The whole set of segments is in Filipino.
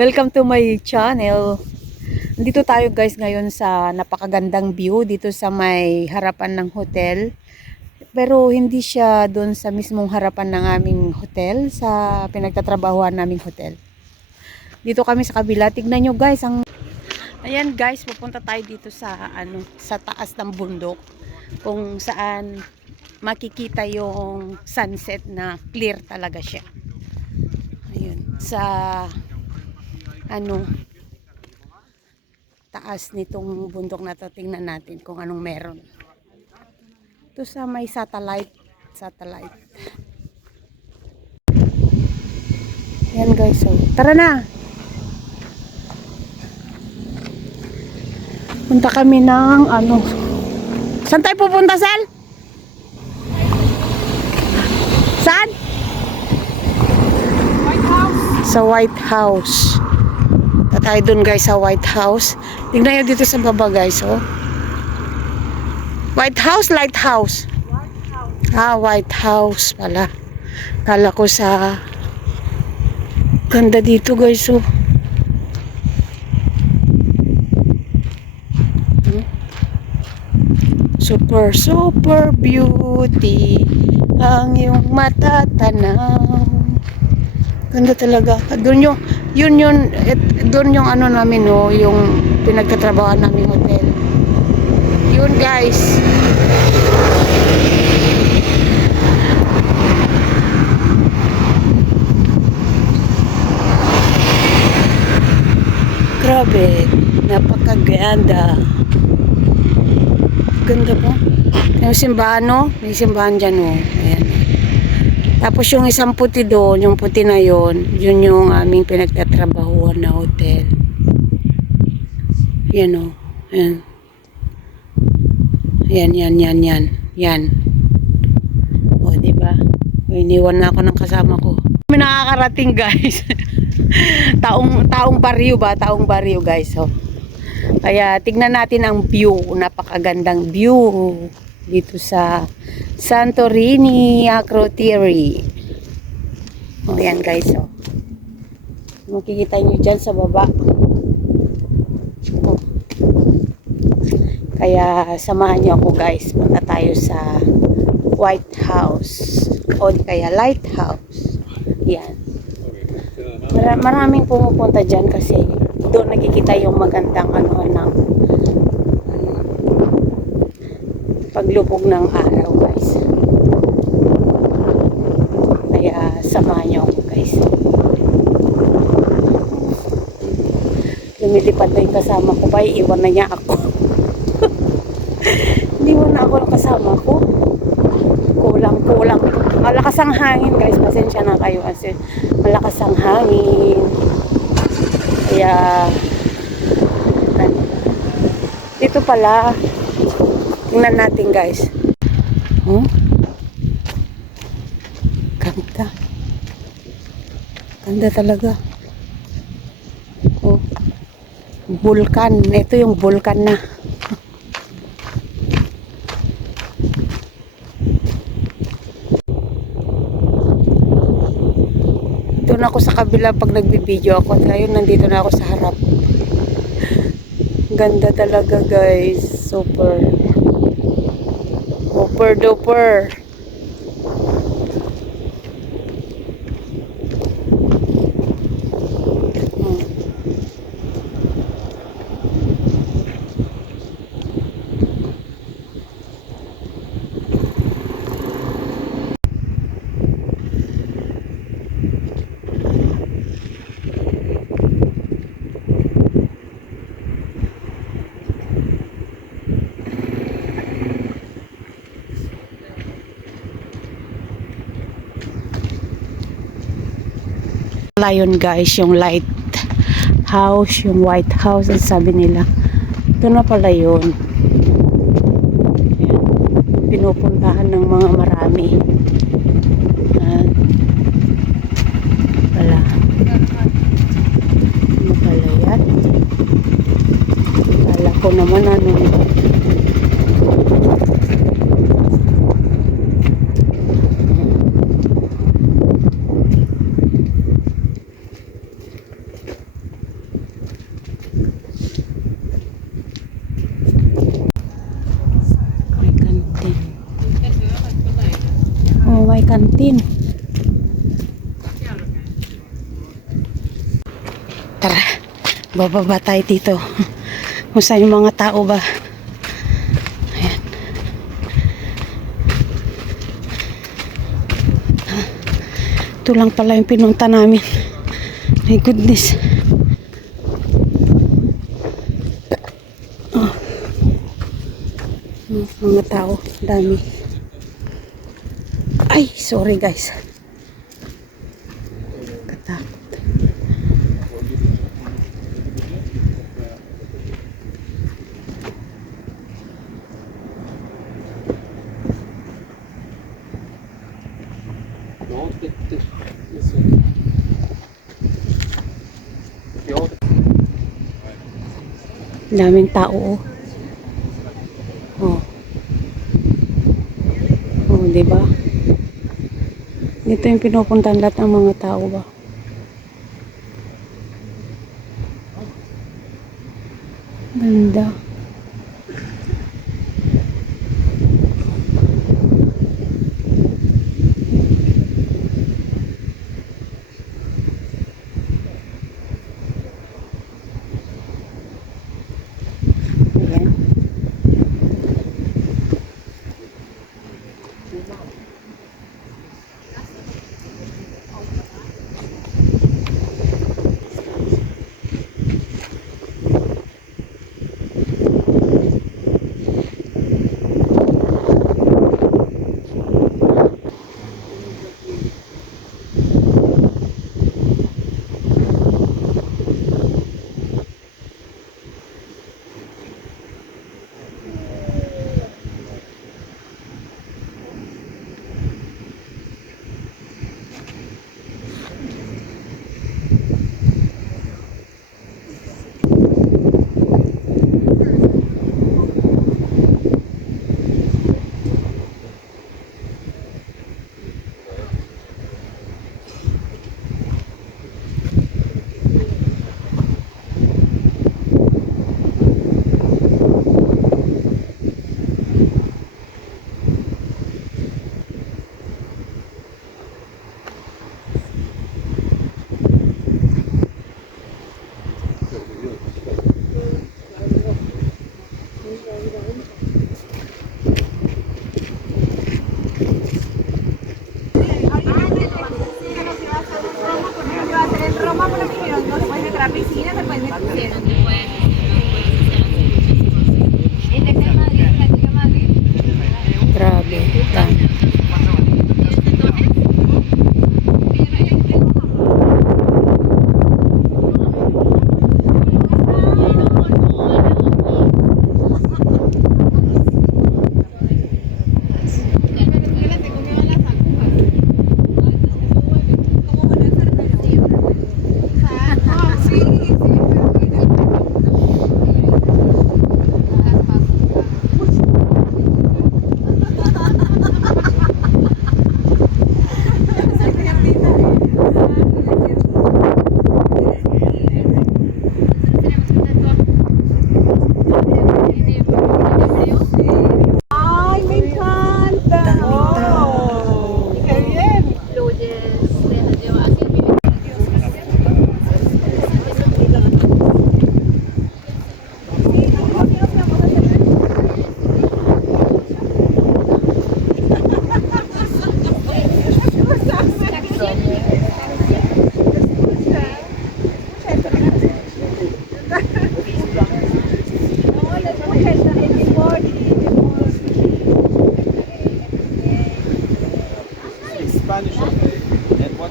Welcome to my channel. Dito tayo guys ngayon sa napakagandang view dito sa may harapan ng hotel. Pero hindi siya doon sa mismong harapan ng aming hotel, sa pinagtatrabahuan naming hotel. Dito kami sa kabila. Tignan nyo guys, ang Ayan guys, pupunta tayo dito sa ano, sa taas ng bundok kung saan makikita yung sunset na clear talaga siya. Ayun, sa ano taas nitong bundok na to tingnan natin kung anong meron. Ito sa may satellite, satellite. Yan guys, so tara na. Punta kami ng ano. Saan tayo pupunta, Sal? Saan? Sa White House. Punta tayo dun guys sa White House. Tignan nyo dito sa baba guys, oh. White House, Lighthouse. Ah, White House pala. Kala ko sa ganda dito guys, oh. Super, super beauty ang iyong matatanaw. Ganda talaga. Doon yung, yun yun, et, doon yung ano namin, no, yung pinagtatrabahan namin hotel. Yun guys. Grabe, napakaganda. Ganda po. Yung simbahan, no? May simbahan dyan, no? Ayan. Tapos yung isang puti doon, yung puti na yon, yun yung aming pinagtatrabahuan na hotel. Yan, no? Ayan. Yan, yan, yan, yan. Yan. O, di ba? Iniwan na ako ng kasama ko. Kami nakakarating, guys. taong, taong baryo ba? Taong baryo, guys. So, kaya tignan natin ang view, napakagandang view dito sa Santorini Acrotiri. O yan guys, oh. Makikita nyo dyan sa baba. Oh. Kaya samahan nyo ako guys, punta tayo sa White House o kaya Lighthouse. Yan. Mara- maraming pumupunta dyan kasi doon nakikita yung magandang ano ng ano, paglubog ng araw guys. Kaya samahan niyo ako guys. Lumilipad na yung kasama ko ba, iwan na niya ako. Iniwan na ako ng kasama ko. Kulang, kulang. Malakas ang hangin guys, pasensya na kayo kasi malakas ang hangin. Kaya, ano, dito pala, tingnan natin guys. Hmm? Ganda. Ganda talaga. Oh. Vulkan. Ito yung vulkan na. Doon ako sa kabila pag nagbibideo ako at ngayon nandito na ako sa harap. Ganda talaga guys. Super. Super duper. Wala yun guys, yung light house, yung white house, ang sabi nila. Ito na pala yun. Pinupuntahan ng mga marami. Ayan. Pala. Ano pala yan? Kala ko naman ano. May kantin. Tara, bababa tayo dito. Kung yung mga tao ba. Ayan. Ito lang pala yung pinunta namin. My goodness. Hmm, Mga tao, dami. Sorry guys. Katakot. Daming tao. Oh. Oh, di ba? Dito yung pinupuntahan lahat ng mga tao ba? Ganda. Ayan. Roma, pero me no, se puede a piscina, se puede meter.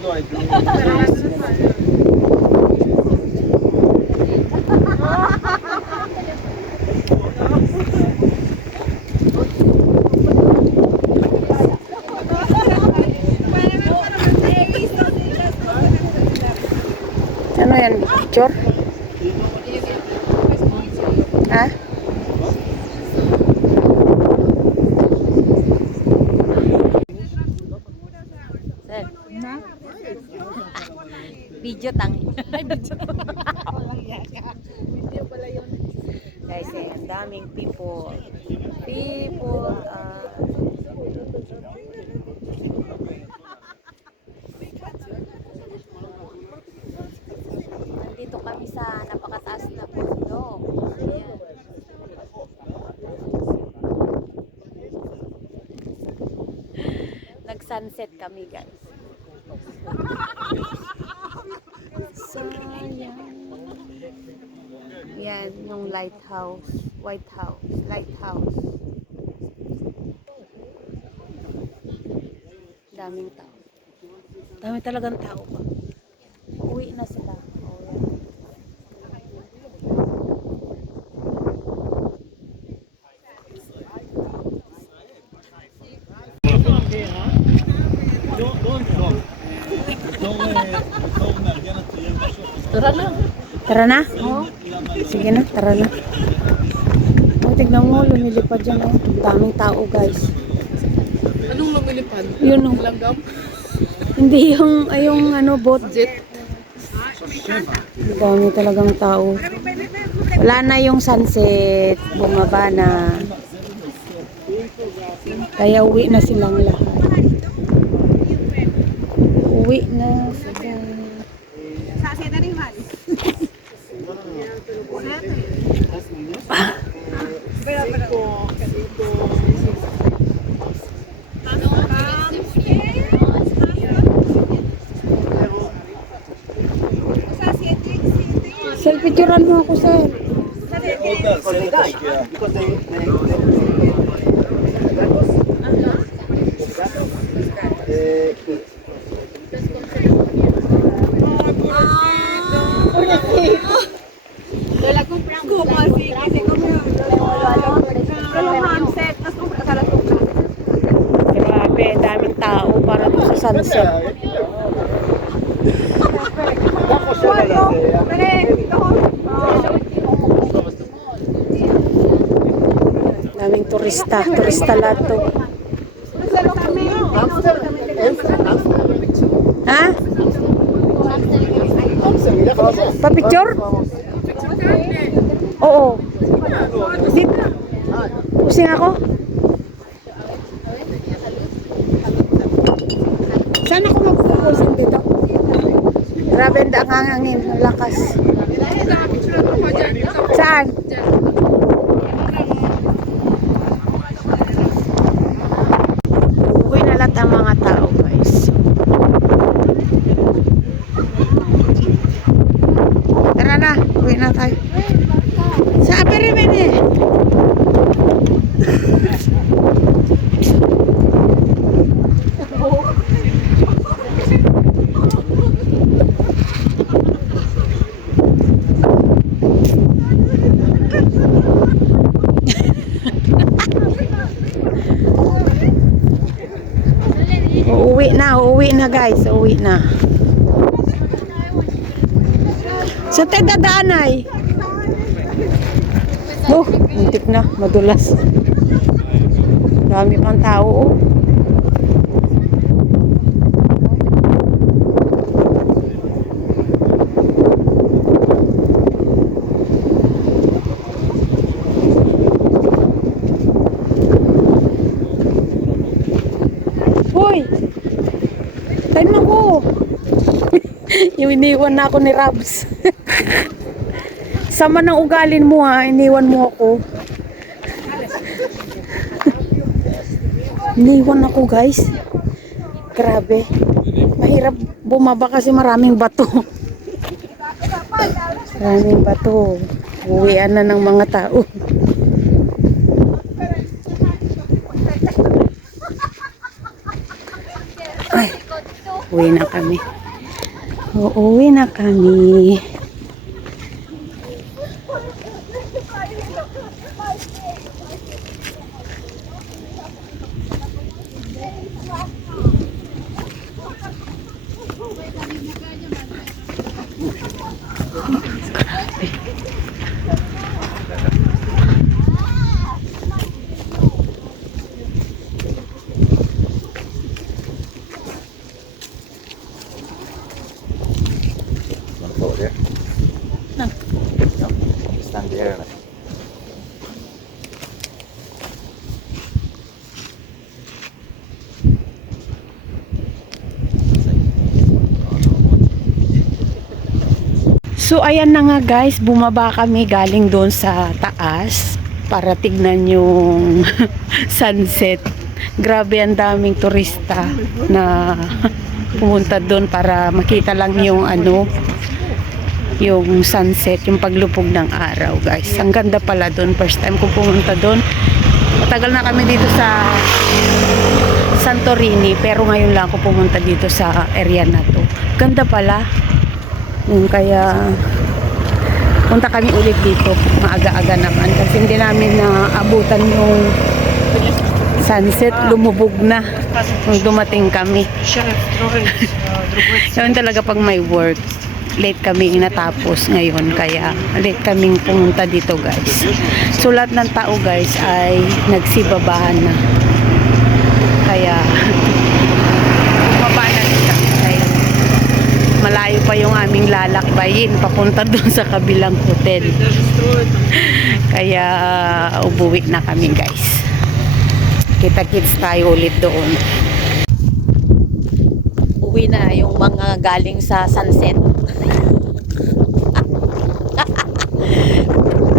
foto. Ya no hay. Video tang. Ay, video. pala yun. Guys, eh, ang daming people. People are... Nandito kami sa napakataas na bundok. Ayan. Nag-sunset kami, guys. Yan, yung lighthouse. White House. Lighthouse. Daming tao. Dami talagang tao pa. Uwi na sila. Oh, yan. Tara na? Sige na, tara na. Oh, tignan mo, lumilipad dyan. Oh. Daming tao, guys. Anong lumilipad? Yun, oh. Langgam? Hindi yung, ay, yung ano, boat. Jet? Dami talagang tao. Wala na yung sunset. Bumaba na. Kaya uwi na silang lahat. Uwi na sila. Sa asin na rin man. Selfie turan mo ako, sir. Como así? Que se comió. Yung handset, tapos kumpra sa lasok. Grabe, daming tao para to sa sunset. Daming turista. Turista lahat to. Ha? Pa-picture? Oo. Dito. Pusing ako. Saan ako magpupusing dito? Grabe ang hangangin. Ang lakas. Saan? Uwi na lahat ang mga tao, guys. Tara na, uwi na tayo. Sa Aperimen eh. Uuwi na, uuwi na guys, uuwi na. Sa tayo dadaan ay. Oh, muntik na, madulas. Dami pang tao oh. Hoy! Tayo mo ko! yung iniwan na ako ni Rabs. Sama ng ugalin mo ha, iniwan mo ako. iniwan ako guys. Grabe. Mahirap bumaba kasi maraming bato. maraming bato. Uwian na ng mga tao. Ay, uwi na kami. 大田舎に So ayan na nga guys, bumaba kami galing doon sa taas para tignan yung sunset. Grabe ang daming turista na pumunta doon para makita lang yung ano yung sunset, yung paglupog ng araw, guys. Ang ganda pala doon. First time ko pumunta doon. Matagal na kami dito sa Santorini, pero ngayon lang ako pumunta dito sa area na to. Ganda pala. Yung kaya punta kami ulit dito. Maaga-aga naman. Kasi hindi namin naabutan yung sunset. Lumubog na nung dumating kami. Yun talaga pag may work late kami natapos ngayon. Kaya late kaming pumunta dito guys. So lahat ng tao guys ay nagsibabahan na. Kaya bumaba na rin kami dahil malayo pa yung aming lalakbayin papunta doon sa kabilang hotel. Kaya ubuwi na kami guys. Kita-kits tayo ulit doon. Uwi na yung mga galing sa sunset.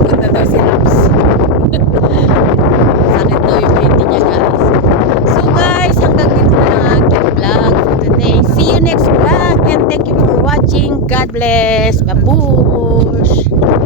Ganda daw si Raps sakit daw yung hindi niya guys. So guys hanggang dito na lang ang aking vlog day. See you next vlog and thank you for watching. God bless. Babush!